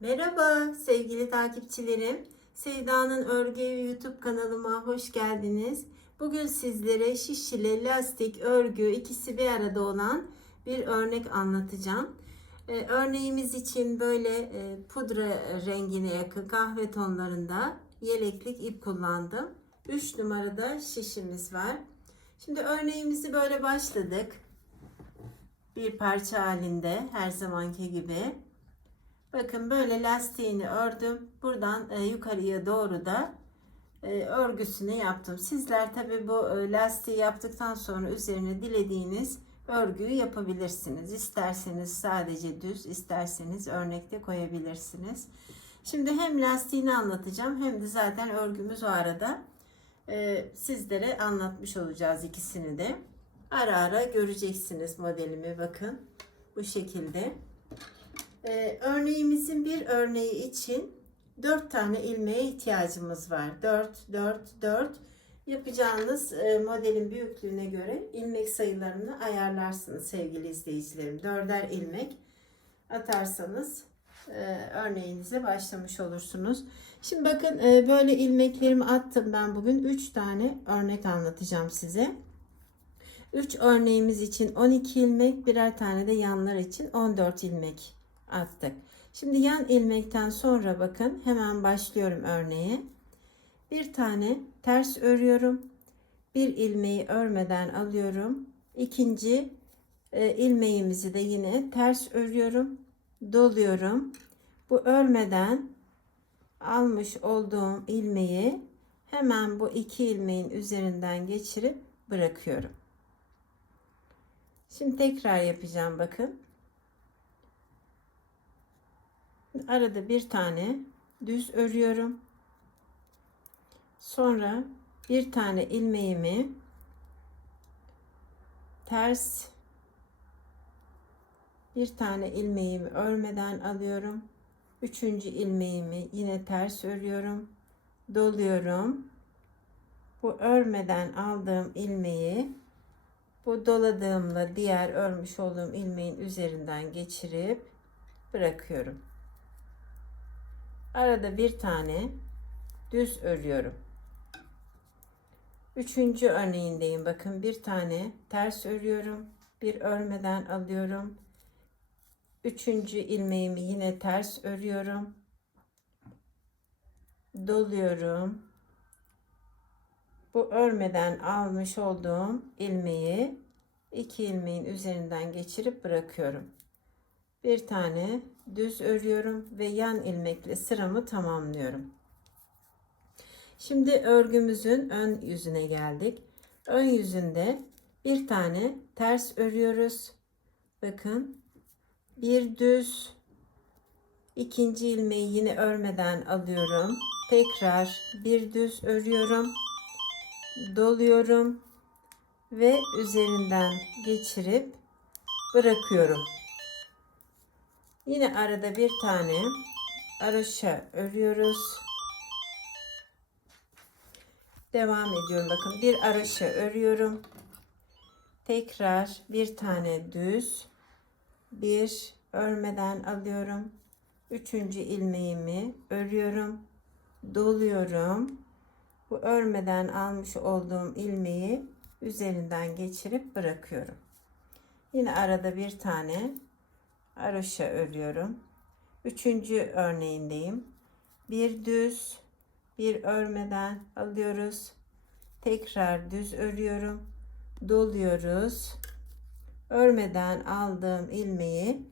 Merhaba sevgili takipçilerim. Sevda'nın Örgü Evi YouTube kanalıma hoş geldiniz. Bugün sizlere şişli, lastik, örgü ikisi bir arada olan bir örnek anlatacağım. Ee, örneğimiz için böyle e, pudra rengine yakın kahve tonlarında yeleklik ip kullandım. 3 numarada şişimiz var. Şimdi örneğimizi böyle başladık. Bir parça halinde her zamanki gibi. Bakın böyle lastiğini ördüm. Buradan e, yukarıya doğru da e, örgüsünü yaptım. Sizler tabi bu e, lastiği yaptıktan sonra üzerine dilediğiniz örgüyü yapabilirsiniz. İsterseniz sadece düz, isterseniz örnekte koyabilirsiniz. Şimdi hem lastiğini anlatacağım hem de zaten örgümüz o arada e, sizlere anlatmış olacağız ikisini de. Ara ara göreceksiniz modelimi bakın bu şekilde. Ee, örneğimizin bir örneği için 4 tane ilmeğe ihtiyacımız var. 4, 4, 4. Yapacağınız e, modelin büyüklüğüne göre ilmek sayılarını ayarlarsınız sevgili izleyicilerim. Dörder ilmek atarsanız e, örneğinize başlamış olursunuz. Şimdi bakın e, böyle ilmeklerimi attım ben bugün 3 tane örnek anlatacağım size. 3 örneğimiz için 12 ilmek, birer tane de yanlar için 14 ilmek attık. Şimdi yan ilmekten sonra bakın hemen başlıyorum örneğe. Bir tane ters örüyorum. Bir ilmeği örmeden alıyorum. İkinci e, ilmeğimizi de yine ters örüyorum. Doluyorum. Bu örmeden almış olduğum ilmeği hemen bu iki ilmeğin üzerinden geçirip bırakıyorum. Şimdi tekrar yapacağım bakın. Arada bir tane düz örüyorum. Sonra bir tane ilmeğimi ters bir tane ilmeğimi örmeden alıyorum. Üçüncü ilmeğimi yine ters örüyorum. Doluyorum. Bu örmeden aldığım ilmeği bu doladığımla diğer örmüş olduğum ilmeğin üzerinden geçirip bırakıyorum. Arada bir tane düz örüyorum. Üçüncü örneğindeyim. Bakın bir tane ters örüyorum. Bir örmeden alıyorum. Üçüncü ilmeğimi yine ters örüyorum. Doluyorum. Bu örmeden almış olduğum ilmeği iki ilmeğin üzerinden geçirip bırakıyorum bir tane düz örüyorum ve yan ilmekle sıramı tamamlıyorum. Şimdi örgümüzün ön yüzüne geldik. Ön yüzünde bir tane ters örüyoruz. Bakın bir düz ikinci ilmeği yine örmeden alıyorum. Tekrar bir düz örüyorum. Doluyorum ve üzerinden geçirip bırakıyorum. Yine arada bir tane araşa örüyoruz. Devam ediyorum. Bakın bir araşa örüyorum. Tekrar bir tane düz bir örmeden alıyorum. Üçüncü ilmeğimi örüyorum. Doluyorum. Bu örmeden almış olduğum ilmeği üzerinden geçirip bırakıyorum. Yine arada bir tane haroşa örüyorum. Üçüncü örneğindeyim. Bir düz, bir örmeden alıyoruz. Tekrar düz örüyorum. Doluyoruz. Örmeden aldığım ilmeği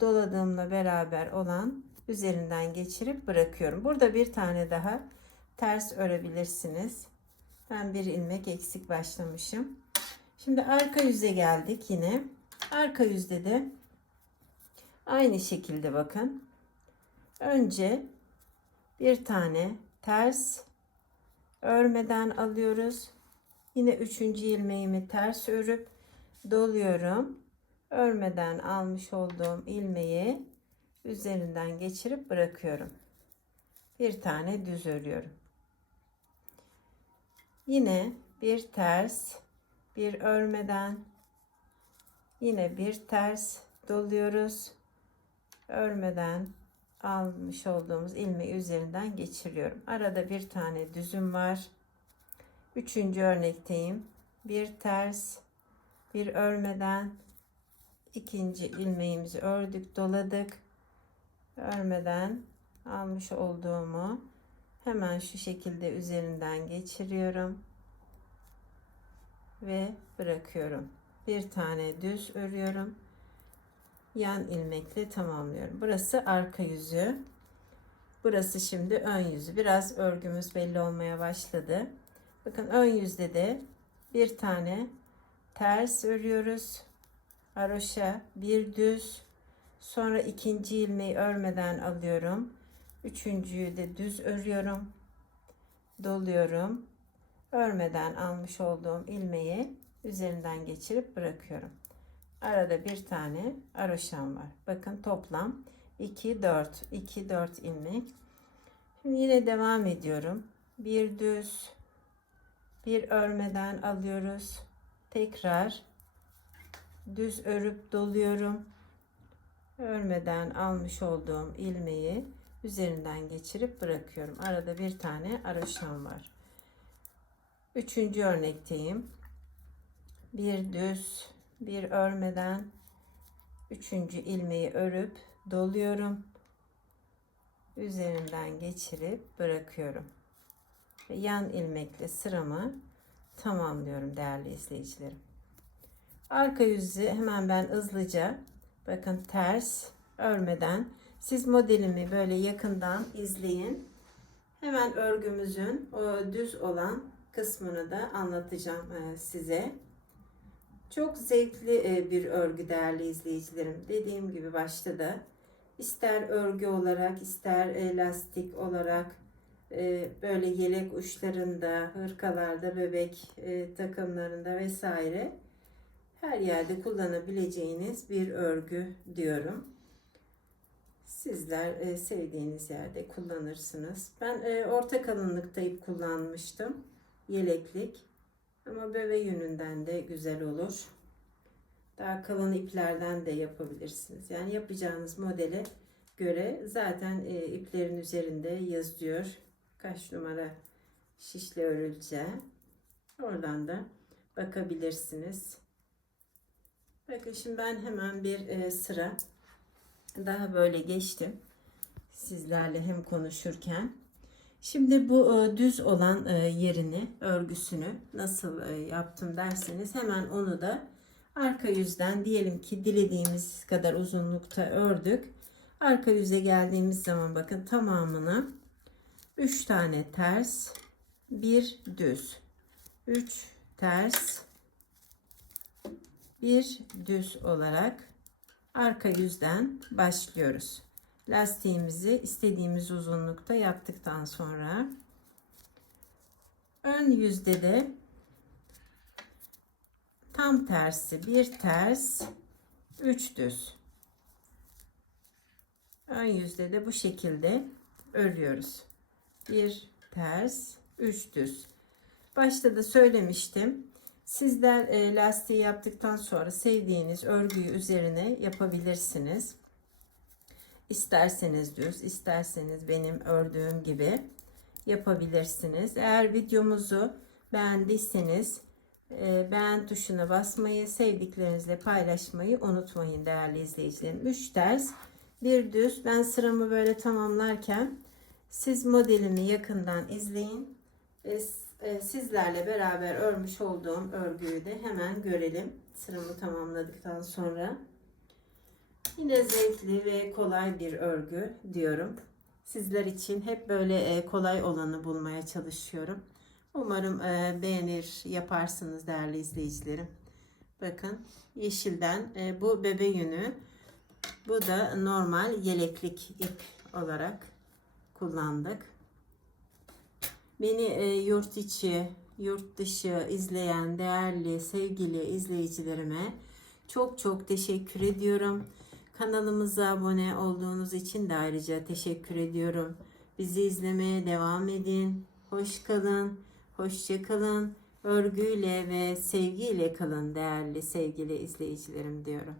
doladığımla beraber olan üzerinden geçirip bırakıyorum. Burada bir tane daha ters örebilirsiniz. Ben bir ilmek eksik başlamışım. Şimdi arka yüze geldik yine. Arka yüzde de Aynı şekilde bakın. Önce bir tane ters örmeden alıyoruz. Yine üçüncü ilmeğimi ters örüp doluyorum. Örmeden almış olduğum ilmeği üzerinden geçirip bırakıyorum. Bir tane düz örüyorum. Yine bir ters, bir örmeden, yine bir ters doluyoruz örmeden almış olduğumuz ilmeği üzerinden geçiriyorum. Arada bir tane düzüm var. Üçüncü örnekteyim. Bir ters, bir örmeden ikinci ilmeğimizi ördük, doladık. Örmeden almış olduğumu hemen şu şekilde üzerinden geçiriyorum ve bırakıyorum. Bir tane düz örüyorum. Yan ilmekle tamamlıyorum. Burası arka yüzü. Burası şimdi ön yüzü. Biraz örgümüz belli olmaya başladı. Bakın ön yüzde de bir tane ters örüyoruz. Haroşa bir düz. Sonra ikinci ilmeği örmeden alıyorum. Üçüncüyü de düz örüyorum. Doluyorum. Örmeden almış olduğum ilmeği üzerinden geçirip bırakıyorum. Arada bir tane aroşam var. Bakın toplam 2 4 2 4 ilmek. Şimdi yine devam ediyorum. Bir düz bir örmeden alıyoruz. Tekrar düz örüp doluyorum. Örmeden almış olduğum ilmeği üzerinden geçirip bırakıyorum. Arada bir tane aroşam var. Üçüncü örnekteyim. Bir düz, bir örmeden üçüncü ilmeği örüp doluyorum. Üzerinden geçirip bırakıyorum. Ve yan ilmekle sıramı tamamlıyorum değerli izleyicilerim. Arka yüzü hemen ben hızlıca bakın ters örmeden siz modelimi böyle yakından izleyin. Hemen örgümüzün o düz olan kısmını da anlatacağım e, size. Çok zevkli e, bir örgü değerli izleyicilerim. Dediğim gibi başta da ister örgü olarak ister elastik olarak e, böyle yelek uçlarında, hırkalarda, bebek takımlarında vesaire her yerde kullanabileceğiniz bir örgü diyorum. Sizler sevdiğiniz yerde kullanırsınız. Ben orta kalınlıkta ip kullanmıştım yeleklik. Ama bebe yününden de güzel olur. Daha kalın iplerden de yapabilirsiniz. Yani yapacağınız modele göre zaten e, iplerin üzerinde yazıyor. Kaç numara şişle örüleceği. Oradan da bakabilirsiniz. Bakın şimdi ben hemen bir e, sıra daha böyle geçtim. Sizlerle hem konuşurken Şimdi bu e, düz olan e, yerini, örgüsünü nasıl e, yaptım derseniz hemen onu da arka yüzden diyelim ki dilediğimiz kadar uzunlukta ördük. Arka yüze geldiğimiz zaman bakın tamamını 3 tane ters, 1 düz, 3 ters, 1 düz olarak arka yüzden başlıyoruz lastiğimizi istediğimiz uzunlukta yaptıktan sonra ön yüzde de tam tersi bir ters üç düz. Ön yüzde de bu şekilde örüyoruz. Bir ters üç düz. Başta da söylemiştim. Sizler e, lastiği yaptıktan sonra sevdiğiniz örgüyü üzerine yapabilirsiniz İsterseniz düz, isterseniz benim ördüğüm gibi yapabilirsiniz. Eğer videomuzu beğendiyseniz e, beğen tuşuna basmayı, sevdiklerinizle paylaşmayı unutmayın değerli izleyicilerim. 3 ters, bir düz. Ben sıramı böyle tamamlarken siz modelimi yakından izleyin. E, e, sizlerle beraber örmüş olduğum örgüyü de hemen görelim. Sıramı tamamladıktan sonra. Yine zevkli ve kolay bir örgü diyorum. Sizler için hep böyle e, kolay olanı bulmaya çalışıyorum. Umarım e, beğenir yaparsınız değerli izleyicilerim. Bakın yeşilden e, bu bebe yünü. Bu da normal yeleklik ip olarak kullandık. Beni yurt içi, yurt dışı izleyen değerli sevgili izleyicilerime çok çok teşekkür ediyorum. Kanalımıza abone olduğunuz için de ayrıca teşekkür ediyorum. Bizi izlemeye devam edin. Hoş kalın, hoşça kalın. Örgüyle ve sevgiyle kalın değerli sevgili izleyicilerim diyorum.